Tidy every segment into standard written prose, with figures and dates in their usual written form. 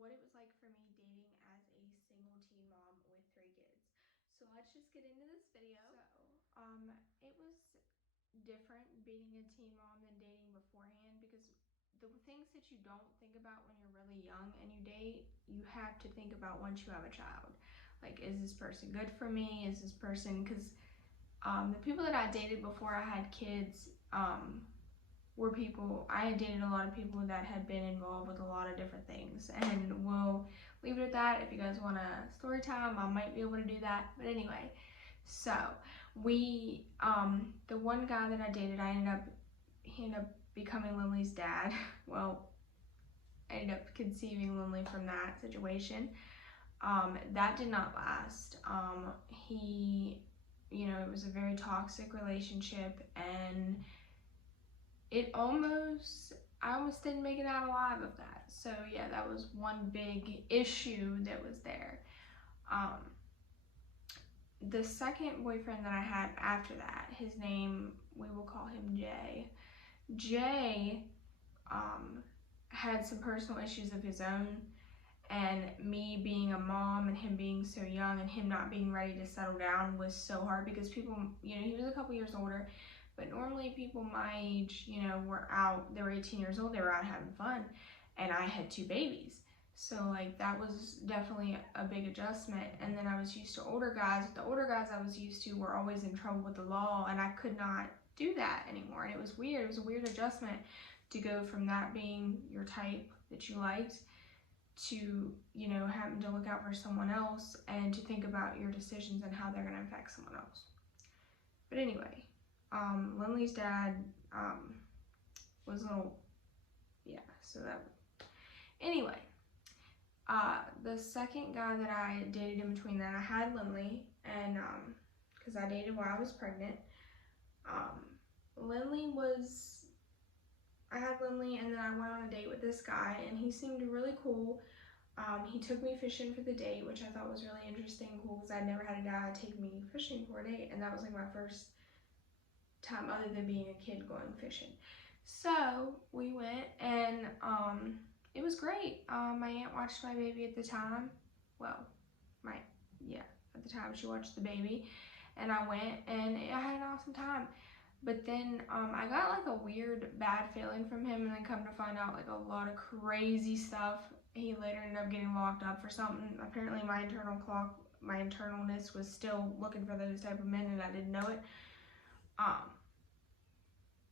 what it was like for me dating as a single teen mom with 3 kids. So let's just get into this video. It was different being a teen mom than dating beforehand, because the things that you don't think about when you're really young and you date, you have to think about once you have a child. Like, is this person good for me? Is this person, because the people that I dated before I had kids were people, I had dated a lot of people that had been involved with a lot of different things, and we'll leave it at that. If you guys want a story time, I might be able to do that. But anyway, so we, the one guy that I dated, he ended up becoming Lindley's dad. Well, I ended up conceiving Lindley from that situation. That did not last. It was a very toxic relationship, and I almost didn't make it out alive of that. So yeah, that was one big issue that was there. The second boyfriend that I had after that, his name, we will call him Jay. Jay had some personal issues of his own, and me being a mom and him being so young and him not being ready to settle down was so hard, because people, he was a couple years older, but normally people my age, they were 18 years old, they were out having fun, and I had 2 babies. So like, that was definitely a big adjustment. And then I was used to older guys. The older guys I was used to were always in trouble with the law, and I could not do that anymore. And it was weird. It was a weird adjustment to go from that being your type that you liked to, having to look out for someone else and to think about your decisions and how they're going to affect someone else. But anyway, Lindley's dad was a little, anyway, the second guy that I dated in between that, I had Lindley, and because I dated while I was pregnant. I had Lindley, and then I went on a date with this guy, and he seemed really cool. He took me fishing for the date, which I thought was really interesting and cool, because I'd never had a guy take me fishing for a date, and that was like my first time other than being a kid going fishing. So we went, and it was great. My aunt watched my baby at the time. At the time she watched the baby, and I went, and I had an awesome time. But then I got like a weird bad feeling from him, and then come to find out, like, a lot of crazy stuff. He later ended up getting locked up for something. Apparently my internalness was still looking for those type of men, and I didn't know it.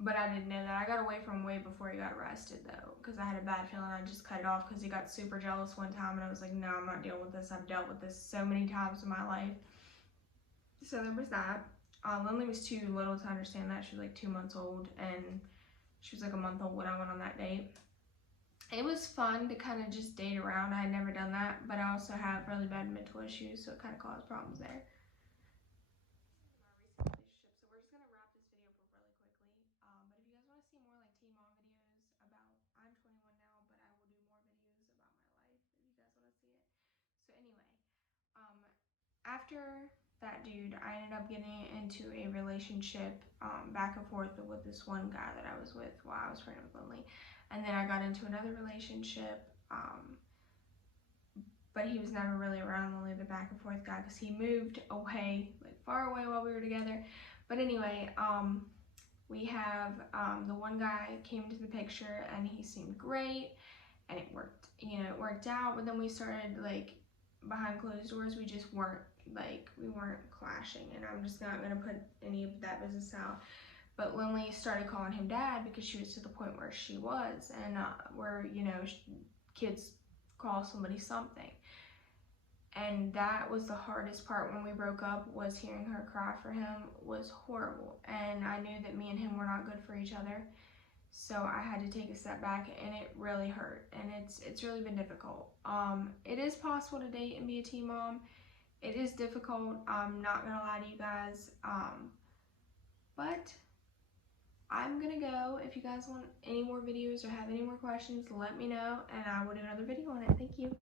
But I didn't know that. I got away from him way before he got arrested, though, because I had a bad feeling. I just cut it off because he got super jealous one time, and I was like, no, I'm not dealing with this. I've dealt with this so many times in my life. So there was that. Lindley was too little to understand that. She was like 2 months old, and she was like a month old when I went on that date. It was fun to kind of just date around. I had never done that, but I also have really bad mental issues, so it kind of caused problems there. My recent relationship, so we're just going to wrap this video up really quickly. But if you guys want to see more like teen mom videos about, I'm 21 now, but I will do more videos about my life if you guys want to see it. So anyway, after that dude, I ended up getting into a relationship back and forth with this one guy that I was with while I was pregnant with Lindley. And then I got into another relationship, but he was never really around, only the back and forth guy, because he moved away, like far away while we were together. But anyway, we have the one guy came into the picture, and he seemed great, and it worked out. But then we started, like, behind closed doors, we just weren't clashing, and I'm just not gonna put any of that business out. But Lindley started calling him dad because she was to the point where she was, and where kids call somebody something. And that was the hardest part when we broke up, was hearing her cry for him was horrible. And I knew that me and him were not good for each other. So I had to take a step back, and it really hurt, and it's really been difficult. It is possible to date and be a teen mom. It is difficult, I'm not gonna lie to you guys, but I'm gonna go. If you guys want any more videos or have any more questions, let me know, and I will do another video on it. Thank you.